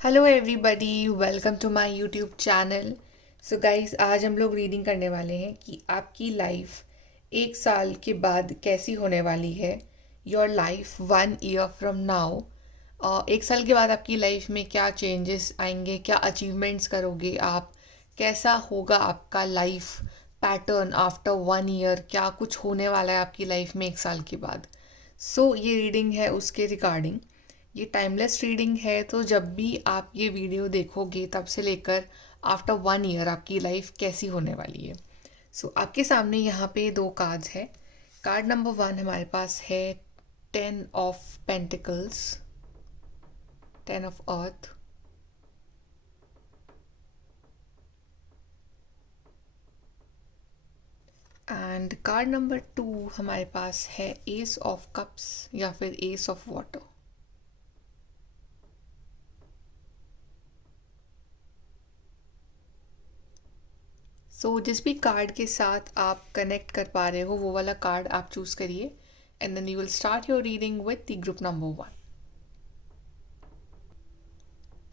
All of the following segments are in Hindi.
Hello everybody, welcome to my YouTube channel. So guys, आज हम लोग रीडिंग करने वाले हैं कि आपकी लाइफ 1 साल के बाद कैसी होने वाली है। Your life 1 year from now. 1 साल के बाद आपकी लाइफ में क्या चेंजेस आएंगे, क्या अचीवमेंट्स करोगे आप, कैसा होगा आपका लाइफ पैटर्न आफ्टर 1 ईयर, क्या कुछ होने वाला है आपकी लाइफ में 1 साल के बाद। ये रीडिंग है उसके रिगार्डिंग। ये टाइमलेस रीडिंग है, तो जब भी आप ये वीडियो देखोगे तब से लेकर आफ्टर 1 ईयर आपकी लाइफ कैसी होने वाली है। आपके सामने यहाँ पे दो कार्ड्स है। कार्ड नंबर 1 हमारे पास है 10 of pentacles, 10 of earth. And card number 2 हमारे पास है एस ऑफ कप्स या फिर एस ऑफ वाटर। जिस भी कार्ड के साथ आप कनेक्ट कर पा रहे हो वो वाला कार्ड आप चूज करिए, and then you will start your reading with the group number 1।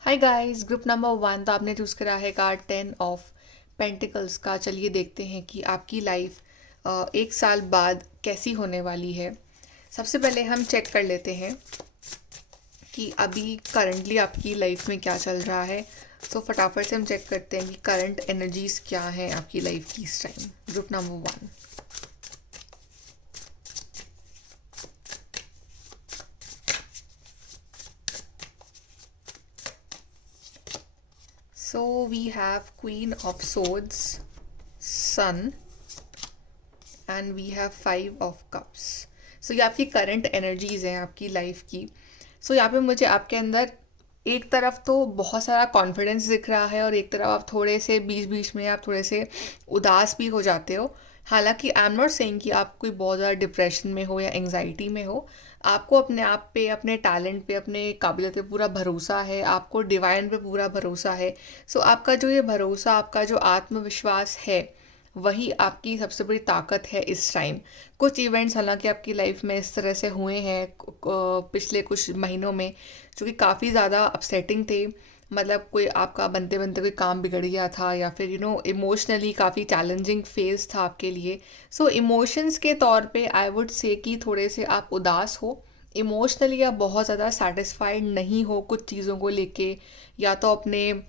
Hi guys, group number 1 तो आपने चूज करा है कार्ड 10 ऑफ पेंटिकल्स का। चलिए देखते हैं कि आपकी लाइफ 1 साल बाद कैसी होने वाली है। सबसे पहले हम चेक कर लेते हैं कि अभी करंटली आपकी लाइफ में क्या चल रहा है। फटाफट से हम चेक करते हैं कि करंट एनर्जीज क्या है आपकी लाइफ की इस time. Group number 1। We have queen of swords, sun, and we have 5 of cups. ये आपकी करंट एनर्जीज हैं आपकी लाइफ की। यहाँ पे मुझे आपके अंदर एक तरफ तो बहुत सारा कॉन्फिडेंस दिख रहा है और एक तरफ आप थोड़े से बीच बीच में आप थोड़े से उदास भी हो जाते हो। हालांकि आई एम नॉट सेइंग कि आप कोई बहुत ज़्यादा डिप्रेशन में हो या एंग्जाइटी में हो। आपको अपने आप पे, अपने टैलेंट पे, अपने काबिलियत पे पूरा भरोसा है, आपको डिवाइन पे पूरा भरोसा है। आपका जो ये भरोसा, आपका जो आत्मविश्वास है, वही आपकी सबसे बड़ी ताकत है इस टाइम। कुछ इवेंट्स हालांकि आपकी लाइफ में इस तरह से हुए हैं पिछले कुछ महीनों में, जो कि काफ़ी ज़्यादा अपसेटिंग थे। मतलब कोई आपका बनते बनते कोई काम बिगड़ गया था, या फिर इमोशनली काफ़ी चैलेंजिंग फेज था आपके लिए। इमोशंस के तौर पे आई वुड से कि थोड़े से आप उदास हो इमोशनली, या बहुत ज़्यादा सेटिस्फाइड नहीं हो कुछ चीज़ों को लेके, या तो अपने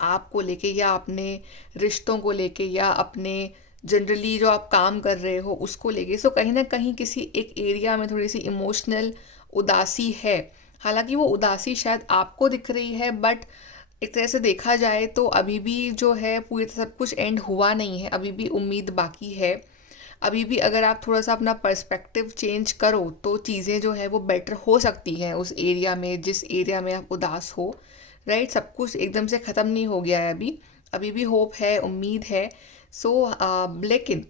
आप को लेके, या अपने रिश्तों को लेके, या अपने जनरली जो आप काम कर रहे हो उसको लेके। कहीं ना कहीं किसी एक एरिया में थोड़ी सी इमोशनल उदासी है। हालांकि वो उदासी शायद आपको दिख रही है, बट एक तरह से देखा जाए तो अभी भी जो है पूरी तरह सब कुछ एंड हुआ नहीं है, अभी भी उम्मीद बाकी है। अभी भी अगर आप थोड़ा सा अपना पर्सपेक्टिव चेंज करो तो चीज़ें जो है वो बेटर हो सकती हैं उस एरिया में जिस एरिया में आप उदास हो। राइट, सब कुछ एकदम से ख़त्म नहीं हो गया है अभी, अभी भी होप है, उम्मीद है। लेकिन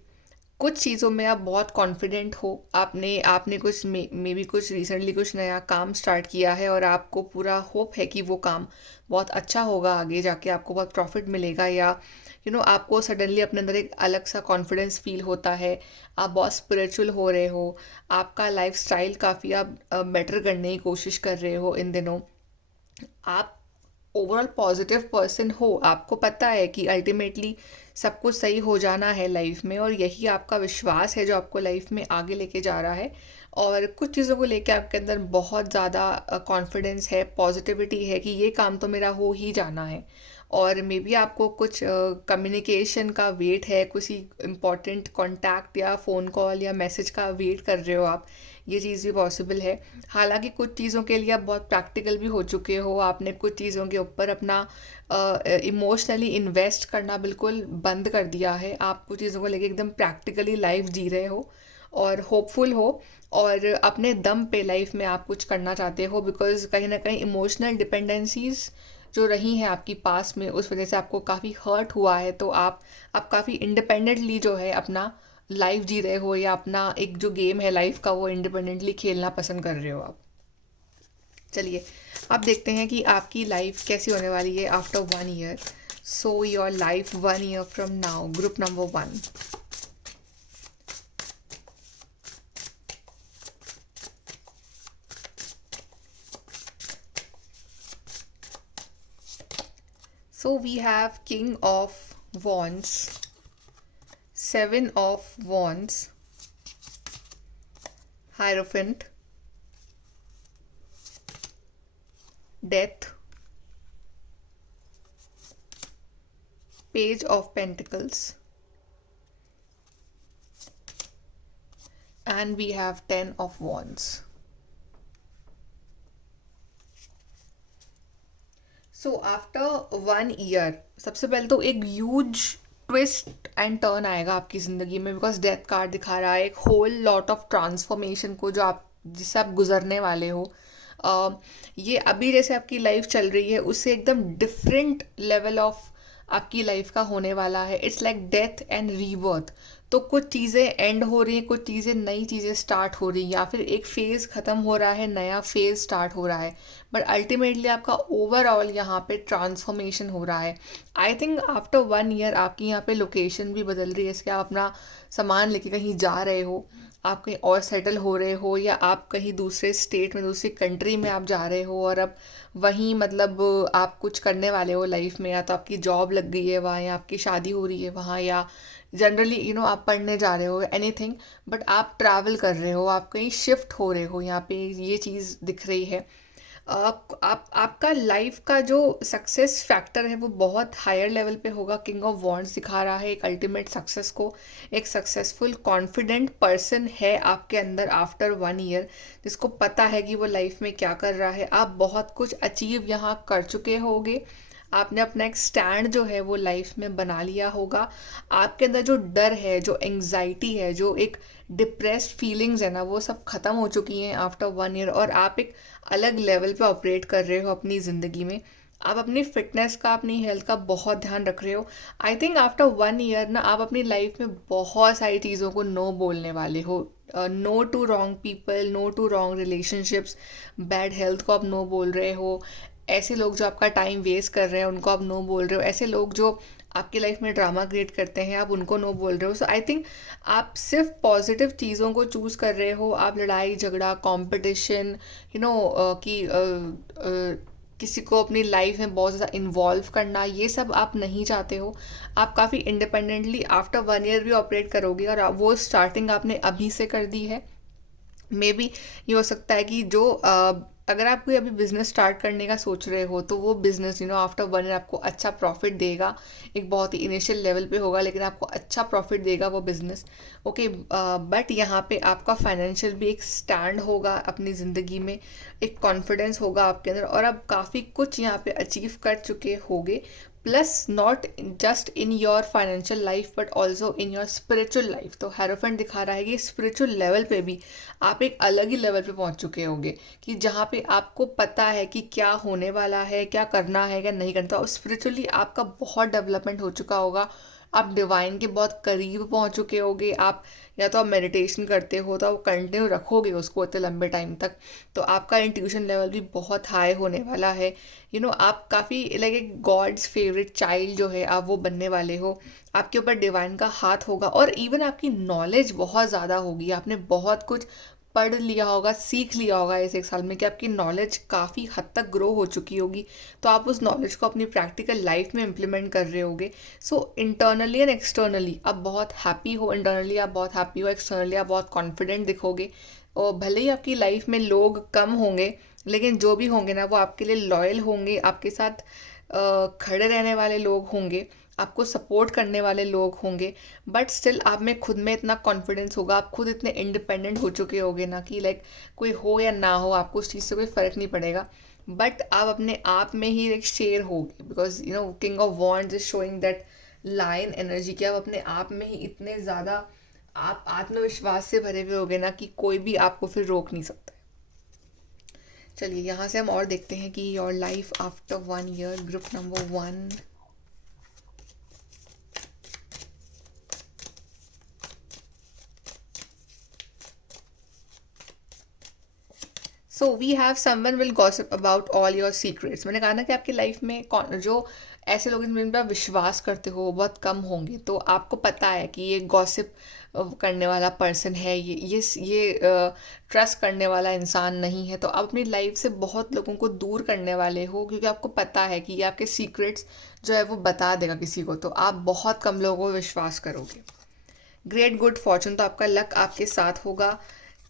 कुछ चीज़ों में आप बहुत कॉन्फिडेंट हो। आपने आपने कुछ मे बी कुछ रिसेंटली कुछ नया काम स्टार्ट किया है और आपको पूरा होप है कि वो काम बहुत अच्छा होगा, आगे जाके आपको बहुत प्रॉफिट मिलेगा, या आपको सडनली अपने अंदर एक अलग सा कॉन्फिडेंस फील होता है। आप बहुत स्पिरिचुअल हो रहे हो, आपका लाइफ स्टाइल काफ़ी आप बेटर करने की कोशिश कर रहे हो इन दिनों। आप ओवरऑल पॉजिटिव पर्सन हो, आपको पता है कि अल्टीमेटली सब कुछ सही हो जाना है लाइफ में, और यही आपका विश्वास है जो आपको लाइफ में आगे लेके जा रहा है। और कुछ चीज़ों को लेके आपके अंदर बहुत ज़्यादा कॉन्फिडेंस है, पॉजिटिविटी है कि ये काम तो मेरा हो ही जाना है। और मे बी आपको कुछ कम्युनिकेशन का वेट है, किसी इम्पॉर्टेंट कॉन्टैक्ट या फ़ोन कॉल या मैसेज का वेट कर रहे हो आप। ये चीज़ भी पॉसिबल है। हालांकि कुछ चीज़ों के लिए आप बहुत प्रैक्टिकल भी हो चुके हो, आपने कुछ चीज़ों के ऊपर अपना इमोशनली इन्वेस्ट करना बिल्कुल बंद कर दिया है। आप कुछ चीज़ों को लेके एकदम प्रैक्टिकली लाइफ जी रहे हो और होपफुल हो, और अपने दम पे लाइफ में आप कुछ करना चाहते हो, बिकॉज कहीं ना कहीं इमोशनल डिपेंडेंसीज जो रही हैं आपकी पास में उस वजह से आपको काफ़ी हर्ट हुआ है। तो आप काफ़ी इंडिपेंडेंटली जो है अपना लाइफ जी रहे हो, या अपना एक जो गेम है लाइफ का वो इंडिपेंडेंटली खेलना पसंद कर रहे हो आप। चलिए अब देखते हैं कि आपकी लाइफ कैसी होने वाली है after 1 year. Your life 1 year from now, group number 1। So we have King of Wands, Seven of Wands, Hierophant, Death, Page of Pentacles, and we have Ten of Wands. So after 1 year सबसे पहले तो एक ह्यूज ट्विस्ट एंड टर्न आएगा आपकी ज़िंदगी में, बिकॉज डेथ कार्ड दिखा रहा है एक होल लॉट ऑफ ट्रांसफॉर्मेशन को जो आप जिससे आप गुजरने वाले हो. ये अभी जैसे आपकी लाइफ चल रही है उससे एकदम डिफरेंट लेवल ऑफ आपकी लाइफ का होने वाला है. It's like death and rebirth. तो कुछ चीज़ें एंड हो रही हैं, कुछ चीज़ें नई चीज़ें स्टार्ट हो रही हैं, या फिर एक फेज़ ख़त्म हो रहा है, नया फेज़ स्टार्ट हो रहा है. बट अल्टीमेटली आपका ओवरऑल यहाँ पे ट्रांसफॉर्मेशन हो रहा है. आई थिंक आफ्टर 1 ईयर आपकी यहाँ पे लोकेशन भी बदल रही है. इसके आप अपना सामान लेके कहीं जा रहे हो, आप कहीं और सेटल हो रहे हो, या आप कहीं दूसरे स्टेट में दूसरी कंट्री में आप जा रहे हो और अब वहीं मतलब आप कुछ करने वाले हो लाइफ में, या तो आपकी जॉब लग गई है वहाँ, या आपकी शादी हो रही है वहाँ, या जनरली आप पढ़ने जा रहे हो, एनीथिंग. बट आप ट्रैवल कर रहे हो, आप कहीं शिफ्ट हो रहे हो. यहाँ पे ये चीज़ दिख रही है. आपका लाइफ का जो सक्सेस फैक्टर है वो बहुत हायर लेवल पे होगा. किंग ऑफ वॉन्ड्स दिखा रहा है एक अल्टीमेट सक्सेस को. एक सक्सेसफुल कॉन्फिडेंट पर्सन है आपके अंदर आफ्टर 1 ईयर, जिसको पता है कि वो लाइफ में क्या कर रहा है. आप बहुत कुछ अचीव यहाँ कर चुके होगे. आपने अपना एक स्टैंड जो है वो लाइफ में बना लिया होगा. आपके अंदर जो डर है, जो एंग्जाइटी है, जो एक डिप्रेस्ड फीलिंग्स है ना, वो सब ख़त्म हो चुकी हैं आफ्टर 1 ईयर. और आप एक अलग लेवल पे ऑपरेट कर रहे हो अपनी ज़िंदगी में. आप अपनी फिटनेस का, अपनी हेल्थ का बहुत ध्यान रख रहे हो. आई थिंक आफ्टर 1 ईयर ना आप अपनी लाइफ में बहुत सारी चीज़ों को नो बोलने वाले हो. No to wrong people, no to wrong relationships. Bad health को आप नो बोल रहे हो. ऐसे लोग जो आपका टाइम वेस्ट कर रहे हैं उनको आप नो बोल रहे हो. ऐसे लोग जो आपकी लाइफ में ड्रामा क्रिएट करते हैं आप उनको नो बोल रहे हो. सो आई थिंक आप सिर्फ पॉजिटिव चीज़ों को चूज़ कर रहे हो. आप लड़ाई झगड़ा, कंपटीशन, कि किसी को अपनी लाइफ में बहुत ज़्यादा इन्वॉल्व करना, ये सब आप नहीं चाहते हो. आप काफ़ी इंडिपेंडेंटली आफ्टर 1 ईयर भी ऑपरेट करोगे, और वो स्टार्टिंग आपने अभी से कर दी है. मे बी ये हो सकता है कि जो अगर आप कोई अभी बिजनेस स्टार्ट करने का सोच रहे हो तो वो बिजनेस आफ्टर 1 ईयर आपको अच्छा प्रॉफिट देगा. एक बहुत ही इनिशियल लेवल पे होगा लेकिन आपको अच्छा प्रॉफिट देगा वो बिजनेस. ओके, बट यहाँ पे आपका फाइनेंशियल भी एक स्टैंड होगा अपनी ज़िंदगी में. एक कॉन्फिडेंस होगा आपके अंदर, और आप काफ़ी कुछ यहाँ पे अचीव कर चुके होगे. Plus not just in your financial life but also in your spiritual life. तो हेरोफेंट दिखा रहा है कि स्पिरिचुअल लेवल पे भी आप एक अलग ही लेवल पे पहुंच चुके होगे, कि जहाँ पे आपको पता है कि क्या होने वाला है, क्या करना है, क्या नहीं करना. और स्पिरिचुअली आपका बहुत डेवलपमेंट हो चुका होगा. आप डिवाइन के बहुत करीब पहुंच चुके होगे. आप या तो आप मेडिटेशन करते हो तो आप कंटिन्यू रखोगे उसको इतने लंबे टाइम तक. तो आपका इंट्यूशन लेवल भी बहुत हाई होने वाला है. आप काफ़ी लाइक एक गॉड्स फेवरेट चाइल्ड जो है आप वो बनने वाले हो. आपके ऊपर डिवाइन का हाथ होगा, और इवन आपकी नॉलेज बहुत ज़्यादा होगी. आपने बहुत कुछ पढ़ लिया होगा, सीख लिया होगा इस 1 साल में, कि आपकी नॉलेज काफ़ी हद तक ग्रो हो चुकी होगी. तो आप उस नॉलेज को अपनी प्रैक्टिकल लाइफ में इम्प्लीमेंट कर रहे होगे. सो इंटरनली एंड एक्सटर्नली आप बहुत हैप्पी हो. इंटरनली आप बहुत हैप्पी हो, एक्सटर्नली आप बहुत कॉन्फिडेंट दिखोगे. और भले ही आपकी लाइफ में लोग कम होंगे, लेकिन जो भी होंगे ना वो आपके लिए लॉयल होंगे. आपके साथ खड़े रहने वाले लोग होंगे, आपको सपोर्ट करने वाले लोग होंगे. बट स्टिल आप में खुद में इतना कॉन्फिडेंस होगा, आप खुद इतने इंडिपेंडेंट हो चुके होगे ना, कि लाइक कोई हो या ना हो आपको उस चीज़ से कोई फ़र्क नहीं पड़ेगा. बट आप अपने आप में ही एक शेर होगे, because king of wands is showing that lion energy, कि आप अपने आप में ही इतने ज़्यादा आप आत्मविश्वास से भरे हुए होगे ना कि कोई भी आपको फिर रोक नहीं सकता. चलिए यहाँ से हम और देखते हैं कि your life after 1 year. Group number 1. So we have someone will gossip about all your secrets. मैंने कहा ना कि आपकी लाइफ में कौन जो ऐसे लोग जिन पर आप विश्वास करते हो बहुत कम होंगे, तो आपको पता है कि ये गॉसिप करने वाला पर्सन है, ये ट्रस्ट करने वाला इंसान नहीं है, तो आप अपनी लाइफ से बहुत लोगों को दूर करने वाले हो, क्योंकि आपको पता है कि ये आपके सीक्रेट्स जो है वो बता देगा किसी को, तो आप बहुत कम लोगों को विश्वास करोगे। ग्रेट गुड फॉर्चून, तो आपका लक आपके साथ होगा।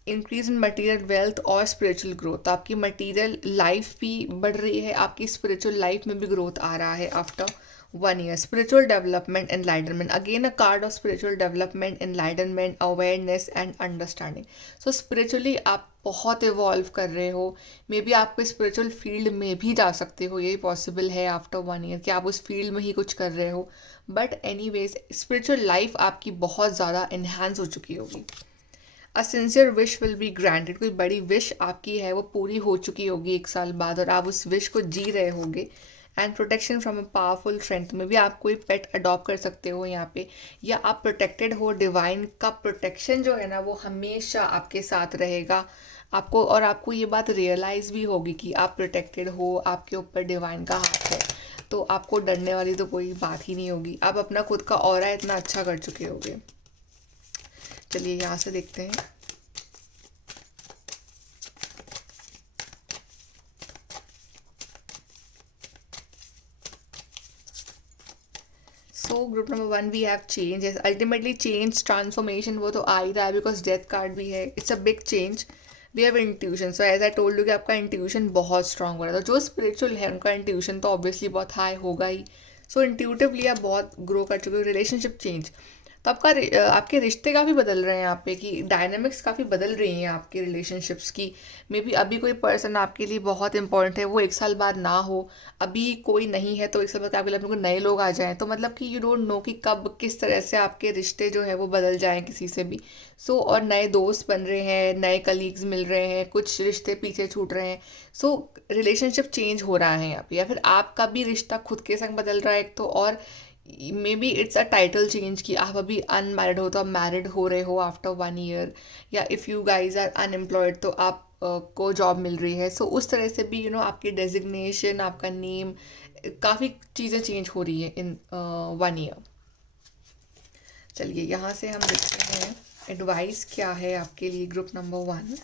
इंक्रीज इन मटेरियल वेल्थ और स्पिरिचुअल ग्रोथ, तो आपकी मटेरियल लाइफ भी बढ़ रही है, आपकी स्पिरिचुअल लाइफ में भी ग्रोथ आ रहा है after 1 year। Spiritual development, enlightenment, again a card of spiritual development, enlightenment, awareness and understanding. So spiritually आप बहुत इवॉल्व कर रहे हो, मे बी आपको स्पिरिचुअल फील्ड में भी जा सकते हो, यही पॉसिबल है आफ्टर 1 year कि आप उस फील्ड में ही कुछ कर रहे हो, but any ways spiritual life आपकी बहुत ज़्यादा इन्हांस हो चुकी होगी। अ sincere wish will be granted, कोई बड़ी विश आपकी है वो पूरी हो चुकी होगी 1 साल बाद, और आप उस विश को जी रहे होगे। And protection from a powerful friend, में भी आप कोई पेट अडॉप्ट कर सकते हो यहाँ पे, या आप प्रोटेक्टेड हो, डिवाइन का प्रोटेक्शन जो है ना वो हमेशा आपके साथ रहेगा आपको, और आपको ये बात रियलाइज़ भी होगी कि आप प्रोटेक्टेड हो, आपके ऊपर डिवाइन का हाथ है, तो आपको डरने वाली तो कोई बात ही नहीं होगी, आप अपना खुद का ऑरा इतना अच्छा कर चुके होगे। चलिए यहाँ से देखते हैं। So group number 1 we have change, ultimately change transformation वो तो आ ही रहा है, बिकॉज डेथ कार्ड भी है, it's a big change. We have intuition, so as I told you कि आपका इंट्यूशन बहुत स्ट्रांग हो रहा था, जो स्पिरिचुअल है उनका इंट्यूशन तो ऑब्वियसली बहुत हाई होगा ही। सो इंट्यूटिवली आप बहुत ग्रो कर चुके हो। रिलेशनशिप चेंज, तो आपके रिश्ते काफ़ी बदल रहे हैं यहाँ पे, कि डायनामिक्स काफ़ी बदल रही हैं आपके रिलेशनशिप्स की। मे बी अभी कोई पर्सन आपके लिए बहुत इंपॉर्टेंट है, वो 1 साल बाद ना हो, अभी कोई नहीं है तो 1 साल बाद आपके लाइफ में कोई नए लोग आ जाएं, तो मतलब कि यू डोंट नो कि कब किस तरह से आपके रिश्ते जो है वो बदल जाएं किसी से भी। सो और नए दोस्त बन रहे हैं, नए कलीग्स मिल रहे हैं, कुछ रिश्ते पीछे छूट रहे हैं। सो रिलेशनशिप चेंज हो रहा है यहाँ पे, या फिर आपका भी रिश्ता खुद के संग बदल रहा है एक तो, और may be it's a title change कि आप अभी अनमैरिड हो तो आप मैरिड हो रहे हो आफ्टर 1 year, या if you guys are unemployed तो आप को जॉब मिल रही है। सो उस तरह से भी आपकी डेजिग्नेशन, आपका नेम, काफ़ी चीज़ें चेंज हो रही है इन 1 year। चलिए यहाँ से हम देखते हैं एडवाइस क्या है आपके लिए group number 1।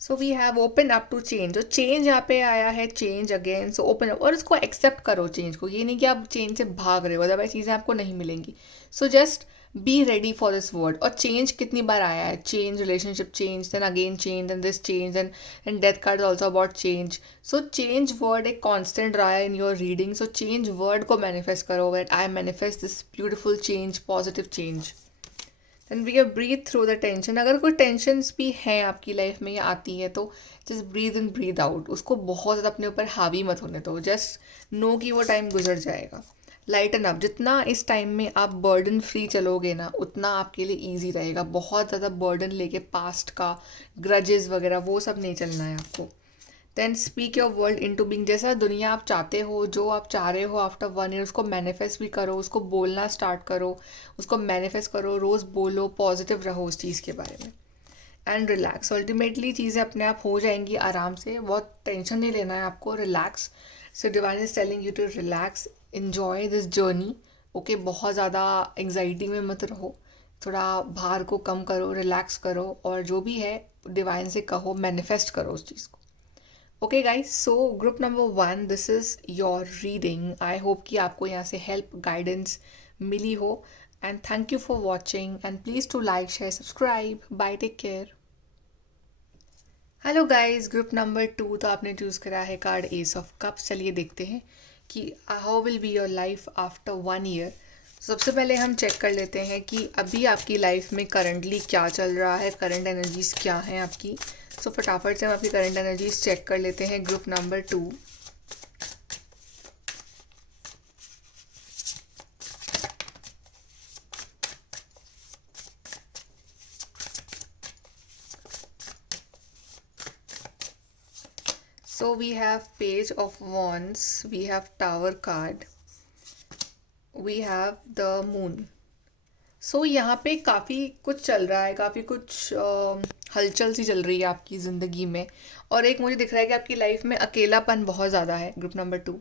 So we have open up to change, जो चेंज यहाँ पे आया है, change again, so open up, और उसको एक्सेप्ट करो चेंज को, ये नहीं कि आप चेंज से भाग रहे हो, अदरवाइज चीज़ें आपको नहीं मिलेंगी। So just be ready for this word. और चेंज कितनी बार आया है, change, relationship change, then again change, then this change, and death card also about change. So change word एक कॉन्स्टेंट रहा है in your reading, so change word को मैनिफेस्ट करो, that I manifest this beautiful change, positive change. Then we have breathe through the tension, अगर कोई टेंशन्स भी हैं आपकी लाइफ में या आती है तो जस्ट ब्रीथ इन ब्रीथ आउट, उसको बहुत ज़्यादा अपने ऊपर हावी मत होने दो, जस्ट नो कि वो टाइम गुजर जाएगा। लाइटन अप, जितना इस टाइम में आप बर्डन फ्री चलोगे ना उतना आपके लिए ईजी रहेगा, बहुत ज़्यादा बर्डन लेके पास्ट का ग्रजेस वगैरह वो सब नहीं चलना है आपको। Then speak your world into being, जैसा दुनिया आप चाहते हो, जो आप चाह रहे हो आफ्टर 1 year, उसको मैनिफेस्ट भी करो, उसको बोलना स्टार्ट करो, उसको मैनिफेस्ट करो, रोज़ बोलो, पॉजिटिव रहो उस चीज़ के बारे में। एंड रिलैक्स, अल्टीमेटली चीज़ें अपने आप हो जाएंगी आराम से, बहुत टेंशन नहीं लेना है आपको, relax. So divine is telling you to relax, enjoy this journey. Okay, बहुत ज़्यादा एंग्जाइटी में मत रहो, थोड़ा भार को कम करो, रिलैक्स करो, और जो भी है डिवाइन से कहो, मैनिफेस्ट करो उस चीज़ को। Okay guys, so group number 1, this is your reading. I hope कि आपको यहाँ से हेल्प, गाइडेंस मिली हो, and thank you for watching, and please to like, share, subscribe. Bye, take care. Hello guys, group number 2, तो आपने चूज़ करा है कार्ड एस ऑफ कप्स। चलिए देखते हैं कि how will be your life after 1 year। सबसे पहले हम चेक कर लेते हैं कि अभी आपकी लाइफ में करंटली क्या चल रहा है, करंट एनर्जीज क्या हैं आपकी। सो फटाफट से हम आपकी करंट एनर्जीज चेक कर लेते हैं group number 2। So we have Page of Wands, we have Tower card, we have the moon. So यहाँ पे काफ़ी कुछ चल रहा है, काफ़ी कुछ हलचल सी चल रही है आपकी ज़िंदगी में। और एक मुझे दिख रहा है कि आपकी लाइफ में अकेलापन बहुत ज़्यादा है, ग्रुप नंबर 2।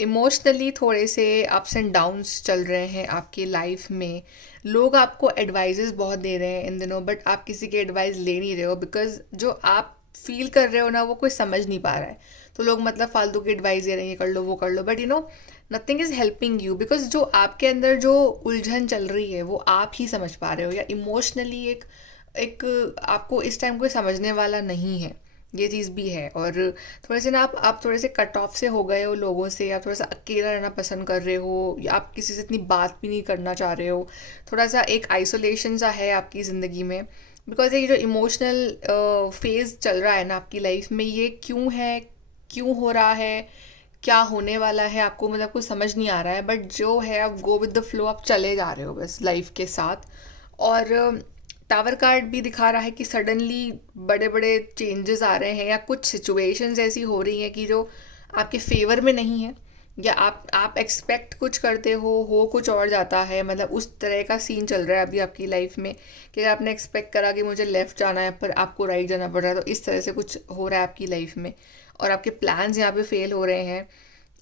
इमोशनली थोड़े से अप्स एंड डाउन्स चल रहे हैं आपकी लाइफ में। लोग आपको एडवाइजेस बहुत दे रहे हैं इन दिनों, बट आप किसी की एडवाइस ले नहीं रहे हो, बिकॉज जो आप फील कर रहे हो ना वो कोई समझ नहीं पा रहा है। तो लोग मतलब फालतू की एडवाइस दे रहे हैं, ये कर लो वो कर लो, but nothing is helping you, because जो आपके अंदर जो उलझन चल रही है वो आप ही समझ पा रहे हो, या इमोशनली एक एक आपको इस टाइम कोई समझने वाला नहीं है। ये चीज़ भी है। और थोड़े से ना आप थोड़े से कट ऑफ से हो गए हो लोगों से, आप थोड़ा सा अकेला रहना पसंद कर रहे हो, या आप किसी से इतनी बात भी नहीं करना चाह रहे हो। थोड़ा सा एक आइसोलेशन सा है आपकी ज़िंदगी में, बिकॉज ये जो इमोशनल फेज़ चल रहा है ना आपकी लाइफ में, ये क्यों है, क्यों हो रहा है, क्या होने वाला है, आपको मतलब कुछ समझ नहीं आ रहा है। बट जो है आप गो विद द फ्लो, आप चले जा रहे हो बस लाइफ के साथ। और टावर कार्ड भी दिखा रहा है कि सडनली बड़े बड़े चेंजेस आ रहे हैं, या कुछ सिचुएशंस ऐसी हो रही हैं कि जो आपके फेवर में नहीं है, या आप एक्सपेक्ट कुछ करते हो कुछ और जाता है। मतलब उस तरह का सीन चल रहा है अभी आपकी लाइफ में, कि अगर आपने एक्सपेक्ट करा कि मुझे लेफ़्ट जाना है पर आपको राइट जाना पड़ रहा है, तो इस तरह से कुछ हो रहा है आपकी लाइफ में। और आपके प्लान्स यहाँ पे फेल हो रहे हैं।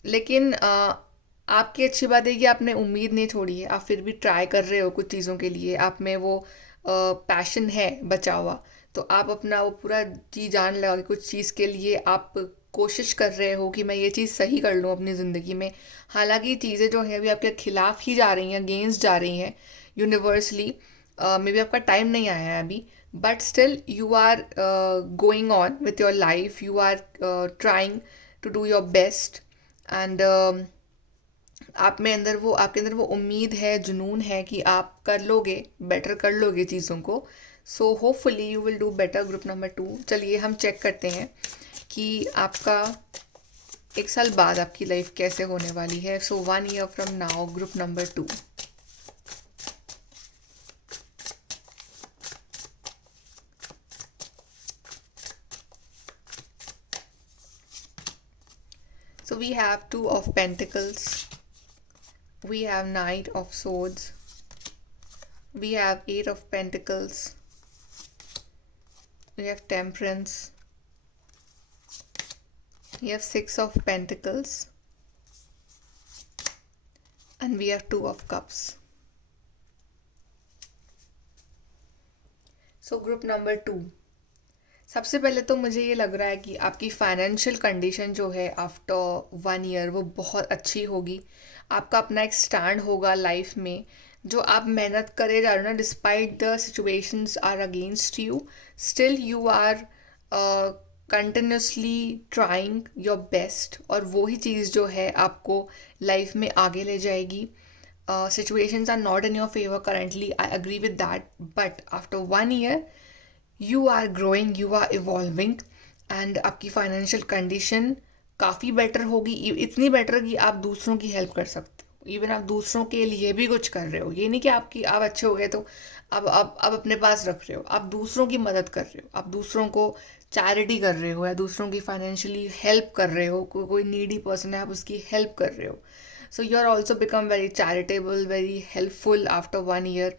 लेकिन आपकी अच्छी बात है कि आपने उम्मीद नहीं छोड़ी है, आप फिर भी ट्राई कर रहे हो कुछ चीज़ों के लिए, आप में वो पैशन है बचा हुआ। तो आप अपना वो पूरा जी जान लगा के कुछ चीज़ के लिए आप कोशिश कर रहे हो कि मैं ये चीज़ सही कर लूँ अपनी ज़िंदगी में। हालांकि चीज़ें जो हैं अभी आपके खिलाफ ही जा रही हैं, अगेंस्ट जा रही हैं यूनिवर्सली। मे बी आपका टाइम नहीं आया है अभी, but still you are going on with your life, you are trying to do your best. And आप में अंदर वो आपके अंदर वो उम्मीद है, जुनून है कि आप कर लोगे, बेटर कर लोगे चीज़ों को। So hopefully you will do better, group number 2। चलिए हम चेक करते हैं कि आपका 1 साल बाद आपकी लाइफ कैसे होने वाली है। सो 1 year from now, group number 2। So we have 2 of Pentacles, we have Knight of Swords, we have 8 of Pentacles, we have Temperance, we have 6 of Pentacles, and we have 2 of Cups. So group number 2, सबसे पहले तो मुझे ये लग रहा है कि आपकी फाइनेंशियल कंडीशन जो है आफ्टर 1 year वो बहुत अच्छी होगी। आपका अपना एक स्टैंड होगा लाइफ में, जो आप मेहनत करे जा रहे हो ना, despite the situations are against you, still you are continuously trying your best. और वही चीज़ जो है आपको लाइफ में आगे ले जाएगी। Situations are not in your favour currently, I agree with that, but after 1 year you are growing, you are evolving, and आपकी फाइनेंशियल कंडीशन काफ़ी बेटर होगी। इतनी बेटर कि आप दूसरों की हेल्प कर सकते हो, इवन आप दूसरों के लिए भी कुछ कर रहे हो। ये नहीं कि आप अच्छे हो गए तो अब अपने पास रख रहे हो, आप दूसरों की मदद कर रहे हो, आप दूसरों को चैरिटी कर रहे हो, या दूसरों की फाइनेंशियली हेल्प कर रहे हो। कोई नीडी पर्सन है, आप उसकी हेल्प कर रहे हो। So you are also become very charitable, very helpful after 1 year।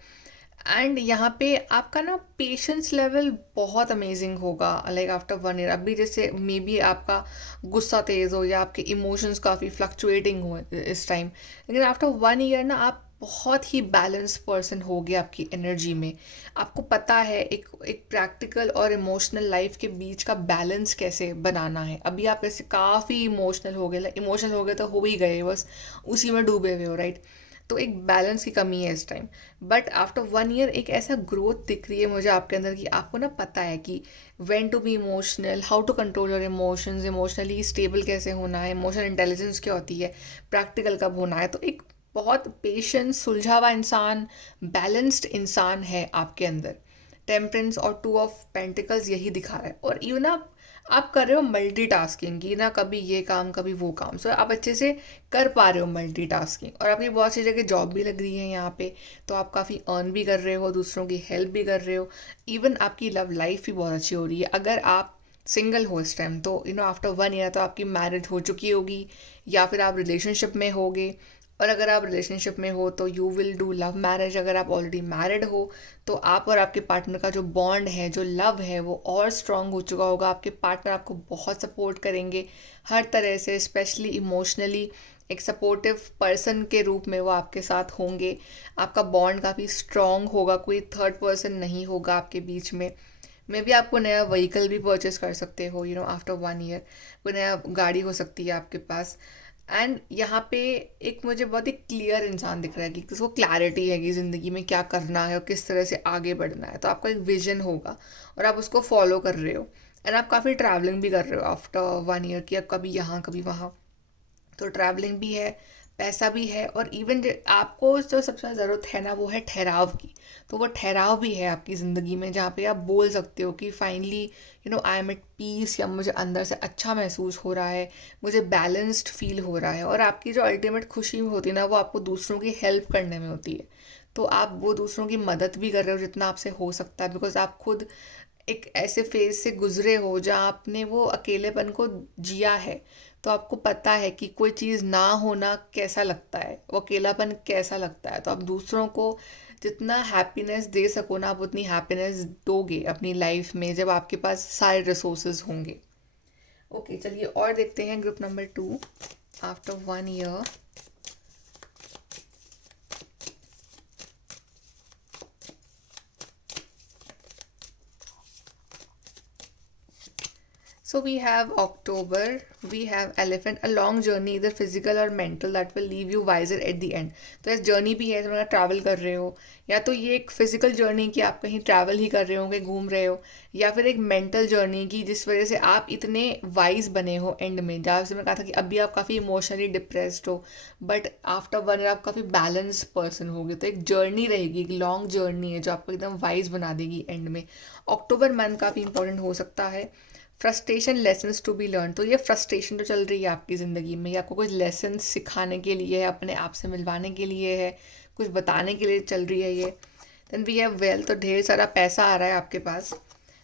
And यहाँ पे आपका ना पेशेंस लेवल बहुत अमेजिंग होगा, लाइक आफ्टर 1 year। अभी जैसे मे बी आपका गुस्सा तेज़ हो, या आपके इमोशंस काफ़ी फ्लक्चुएटिंग हो इस टाइम, लेकिन आफ्टर 1 year ना आप बहुत ही बैलेंस पर्सन होगे आपकी एनर्जी में। आपको पता है एक प्रैक्टिकल और इमोशनल लाइफ के बीच का बैलेंस कैसे बनाना है। अभी आप ऐसे काफ़ी इमोशनल हो गए, इमोशनल हो गए तो हो ही गए, बस उसी में डूबे हुए हो, राइट। तो एक बैलेंस की कमी है इस टाइम। बट आफ्टर 1 year एक ऐसा ग्रोथ दिख रही है मुझे आपके अंदर, कि आपको ना पता है कि when to be emotional, how to control your emotions, emotionally stable कैसे होना है, इमोशनल इंटेलिजेंस क्या होती है, प्रैक्टिकल कब होना है। तो एक बहुत पेशेंस, सुलझा हुआ इंसान, बैलेंस्ड इंसान है आपके अंदर। टेम्परेंस और 2 of Pentacles यही दिखा रहा है। और इवन आप कर रहे हो मल्टीटास्किंग की ना, कभी ये काम कभी वो काम। सो आप अच्छे से कर पा रहे हो मल्टीटास्किंग, और आपकी बहुत सी जगह जॉब भी लग रही है यहाँ पे, तो आप काफ़ी अर्न भी कर रहे हो, दूसरों की हेल्प भी कर रहे हो। इवन आपकी लव लाइफ भी बहुत अच्छी हो रही है। अगर आप सिंगल हो इस टाइम, तो आफ्टर 1 year तो आपकी मैरिज हो चुकी होगी, या फिर आप रिलेशनशिप में होगे, और अगर आप रिलेशनशिप में हो तो you will do love marriage. अगर आप ऑलरेडी मैरिड हो तो आप और आपके पार्टनर का जो बॉन्ड है, जो लव है, वो और स्ट्रांग हो चुका होगा। आपके पार्टनर आपको बहुत सपोर्ट करेंगे हर तरह से, स्पेशली इमोशनली। एक सपोर्टिव पर्सन के रूप में वो आपके साथ होंगे। आपका बॉन्ड काफ़ी स्ट्रांग होगा, कोई थर्ड पर्सन नहीं होगा आपके बीच में। मे भी आपको नया व्हीकल भी परचेस कर सकते हो, आफ्टर 1 ईयर कोई नया गाड़ी हो सकती है आपके पास। एंड यहाँ पे एक मुझे बहुत ही क्लियर इंसान दिख रहा है कि उसको क्लैरिटी है कि ज़िंदगी में क्या करना है और किस तरह से आगे बढ़ना है। तो आपका एक विजन होगा और आप उसको फॉलो कर रहे हो। एंड आप काफ़ी ट्रैवलिंग भी कर रहे हो आफ्टर 1 ईयर की, अब कभी यहाँ कभी वहाँ। तो ट्रैवलिंग भी है, पैसा भी है, और इवन आपको जो सबसे ज़्यादा ज़रूरत है ना, वो है ठहराव की। तो वो ठहराव भी है आपकी ज़िंदगी में, जहाँ पे आप बोल सकते हो कि finally I am at peace, या मुझे अंदर से अच्छा महसूस हो रहा है, मुझे बैलेंस्ड फील हो रहा है। और आपकी जो अल्टीमेट खुशी होती है ना, वो आपको दूसरों की हेल्प करने में होती है। तो आप वो दूसरों की मदद भी कर रहे हो जितना आपसे हो सकता है, बिकॉज आप खुद एक ऐसे फेज से गुजरे हो जहाँ आपने वो अकेलेपन को जिया है। तो आपको पता है कि कोई चीज़ ना होना कैसा लगता है, वो अकेलापन कैसा लगता है। तो आप दूसरों को जितना हैप्पीनेस दे सको ना, आप उतनी हैप्पीनेस दोगे अपनी लाइफ में जब आपके पास सारे रिसोर्सेज होंगे। ओके, चलिए और देखते हैं group number 2 after 1 year. So we have October, we have Elephant, a long journey, either physical or mental, that will leave you wiser at the end. तो इस जर्नी भी है, जब आप ट्रैवल कर रहे हो, या तो ये एक फिजिकल जर्नी कि आप कहीं ट्रैवल ही कर रहे होंगे, घूम रहे हो, या फिर एक मेंटल जर्नी की जिस वजह से आप इतने वाइज बने हो एंड में। जैसे मैं कहा था कि अभी आप काफ़ी इमोशनली डिप्रेस्ड हो, बट आफ्टर 1 ईयर आप काफ़ी बैलेंस पर्सन होगे। तो एक जर्नी रहेगी, एक लॉन्ग जर्नी है जो आपको एकदम वाइज बना देगी एंड में। अक्टूबर मंथ काफ़ी इंपॉर्टेंट हो सकता है। Frustration lessons to be learn, तो ये फ्रस्ट्रेशन जो चल रही है आपकी ज़िंदगी में, या आपको कुछ लेसन सिखाने के लिए है, अपने आप से मिलवाने के लिए है, कुछ बताने के लिए चल रही है ये। देन वी हैव वेल्थ, तो ढेर सारा पैसा आ रहा है आपके पास।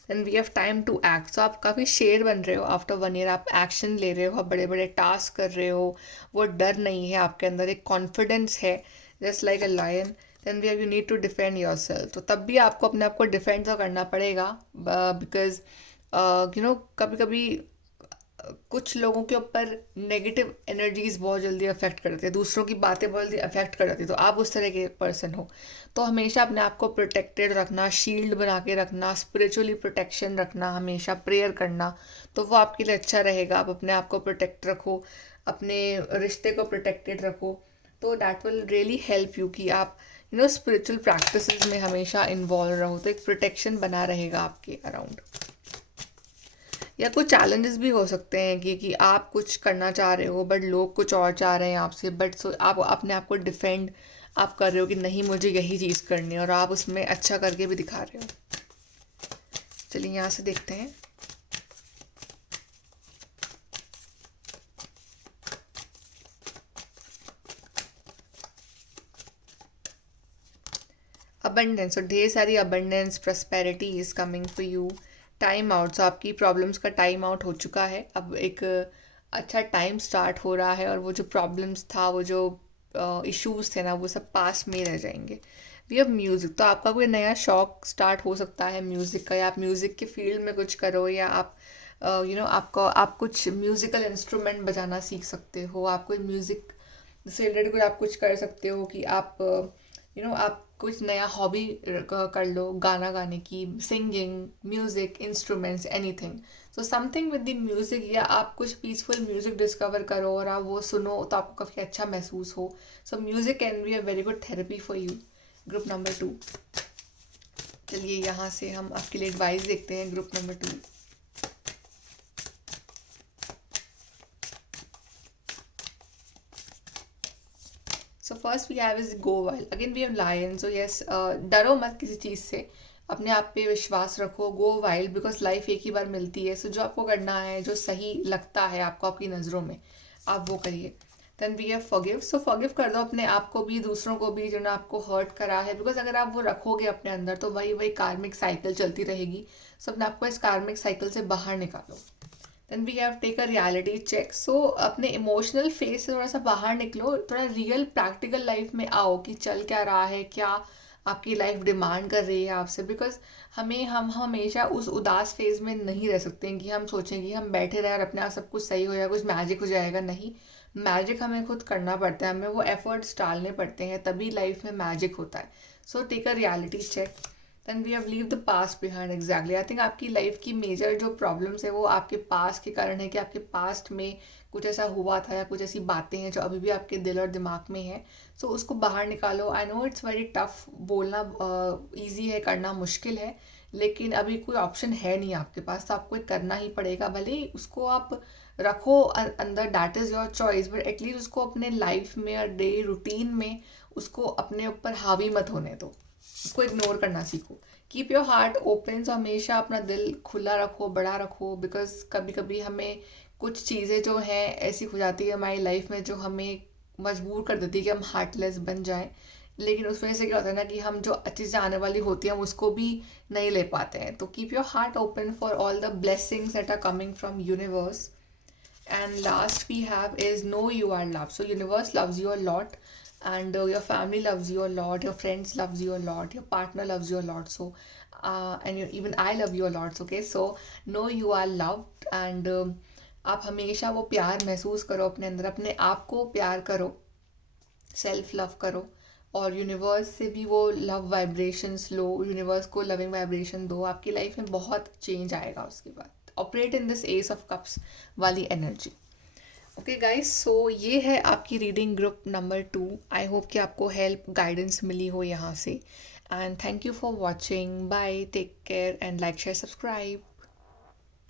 Then we have time to act, तो आप काफ़ी शेर बन रहे हो आफ्टर 1 ईयर। आप एक्शन ले रहे हो, आप बड़े बड़े टास्क कर रहे हो, वो डर नहीं है आपके अंदर, एक कॉन्फिडेंस है, just like a lion. Then we have you need to defend yourself, तो तब भी आपको अपने आप को डिफेंड तो करना पड़ेगा, बिकॉज कभी कभी कुछ लोगों के ऊपर नेगेटिव एनर्जीज बहुत जल्दी अफेक्ट करते हैं, दूसरों की बातें बहुत जल्दी अफेक्ट कर जाती है। तो आप उस तरह के पर्सन हो, तो हमेशा अपने आप को प्रोटेक्टेड रखना, शील्ड बना के रखना, स्पिरिचुअली प्रोटेक्शन रखना, हमेशा प्रेयर करना, तो वो आपके लिए अच्छा रहेगा। आप अपने आप को प्रोटेक्ट रखो, अपने रिश्ते को प्रोटेक्टेड रखो, तो that will really help you कि आप स्पिरिचुअल प्रैक्टिसेस में हमेशा इन्वॉल्व रहो। तो एक प्रोटेक्शन बना रहेगा आपके अराउंड। या कुछ चैलेंजेस भी हो सकते हैं कि आप कुछ करना चाह रहे हो बट लोग कुछ और चाह रहे हैं आपसे, बट आप अपने आप को डिफेंड आप कर रहे हो कि नहीं मुझे यही चीज़ करनी है, और आप उसमें अच्छा करके भी दिखा रहे हो। चलिए यहाँ से देखते हैं। अबंडेंस, और ढेर सारी abundance, prosperity is coming for you. Time out, so आपकी प्रॉब्लम्स का टाइम आउट हो चुका है, अब एक अच्छा टाइम स्टार्ट हो रहा है, और वो जो प्रॉब्लम्स था, वो जो इश्यूज थे ना, वो सब पास में रह जाएंगे। वी हैव म्यूज़िक, तो आपका कोई नया शौक स्टार्ट हो सकता है म्यूज़िक का, या आप म्यूज़िक के फील्ड में कुछ करो, या आप आप कुछ म्यूज़िकल इंस्ट्रूमेंट बजाना सीख सकते हो। आप कोई म्यूज़िक से रिलेटेड कुछ आप कुछ कर सकते हो कि आप आप कुछ नया हॉबी कर लो, गाना गाने की, singing, music, instruments, anything. So something with the music, या आप कुछ पीसफुल म्यूज़िक डिस्कवर करो और आप वो सुनो तो आपको काफ़ी अच्छा महसूस हो। So music can be a very good therapy for you. Group number 2, चलिए यहाँ से हम आपके लिए एडवाइस देखते हैं group number 2। So first we have is go wild, again we have lion. So yes, डरो मत किसी चीज़ से, अपने आप पे विश्वास रखो, गो वाइल्ड, बिकॉज लाइफ एक ही बार मिलती है। सो जो आपको करना है, जो सही लगता है आपको आपकी नज़रों में, आप वो करिए। Then we have forgive, so forgive कर दो अपने आप को भी, दूसरों को भी जिन्होंने आपको हर्ट करा है, बिकॉज अगर आप वो रखोगे अपने अंदर तो वही वही कार्मिक साइकिल चलती रहेगी। सो अपने आप को इस कार्मिक साइकिल से बाहर निकालो। Then we have take a reality check. So अपने इमोशनल फेस से थोड़ा सा बाहर निकलो, थोड़ा रियल प्रैक्टिकल लाइफ में आओ कि चल क्या रहा है, क्या आपकी लाइफ डिमांड कर रही है आपसे। बिकॉज हम हमेशा उस उदास फेज में नहीं रह सकते हैं कि हम सोचें कि हम बैठे रहे और अपने आप सब कुछ सही हो जाएगा, कुछ मैजिक हो जाएगा। नहीं, मैजिक हमें खुद करना पड़ता है, हमें वो एफर्ट्स डालने पड़ते हैं, तभी लाइफ में मैजिक होता है। So take a reality check, then we have leave the past behind. Exactly, I think आपकी लाइफ की मेजर जो प्रॉब्लम्स है वो आपके पास्ट के कारण है, कि आपके पास्ट में कुछ ऐसा हुआ था या कुछ ऐसी बातें हैं जो अभी भी आपके दिल और दिमाग में है। सो उसको बाहर निकालो। I know it's very tough, बोलना ईजी है, करना मुश्किल है, लेकिन अभी कोई ऑप्शन है नहीं आपके पास, तो आपको ये करना ही पड़ेगा। भले ही उसको आप रखो अंदर, that is your choice, but at least उसको अपने लाइफ में और डे रूटीन में उसको अपने ऊपर हावी मत होने दो, उसको इग्नोर करना सीखो। कीप योर हार्ट ओपन, सो हमेशा अपना दिल खुला रखो, बड़ा रखो। बिकॉज कभी कभी हमें कुछ चीज़ें जो हैं ऐसी हो जाती है हमारी लाइफ में जो हमें मजबूर कर देती है कि हम हार्टलेस बन जाएं। लेकिन उस वजह से क्या होता है ना कि हम जो चीज़ें आने वाली होती हैं हम उसको भी नहीं ले पाते हैं। तो keep your heart open for all the blessings that are coming from universe. And last we have is know you are loved. So universe loves you a lot, and your family loves you a lot, your friends loves you a lot, your partner loves you a lot. So even I love you a lot. Okay, so know you are loved, and आप हमेशा वो प्यार महसूस करो अपने अंदर, अपने आप को प्यार करो, सेल्फ लव करो, और यूनिवर्स से भी वो लव वाइब्रेशंस लो, यूनिवर्स को लविंग वाइब्रेशन दो। आपकी लाइफ में बहुत चेंज आएगा उसके बाद। Operate in this ace of cups वाली एनर्जी। ओके गाइस, सो ये है आपकी reading group number 2। I hope कि आपको हेल्प गाइडेंस मिली हो यहाँ से, and thank you for watching. Bye, take care and like share subscribe.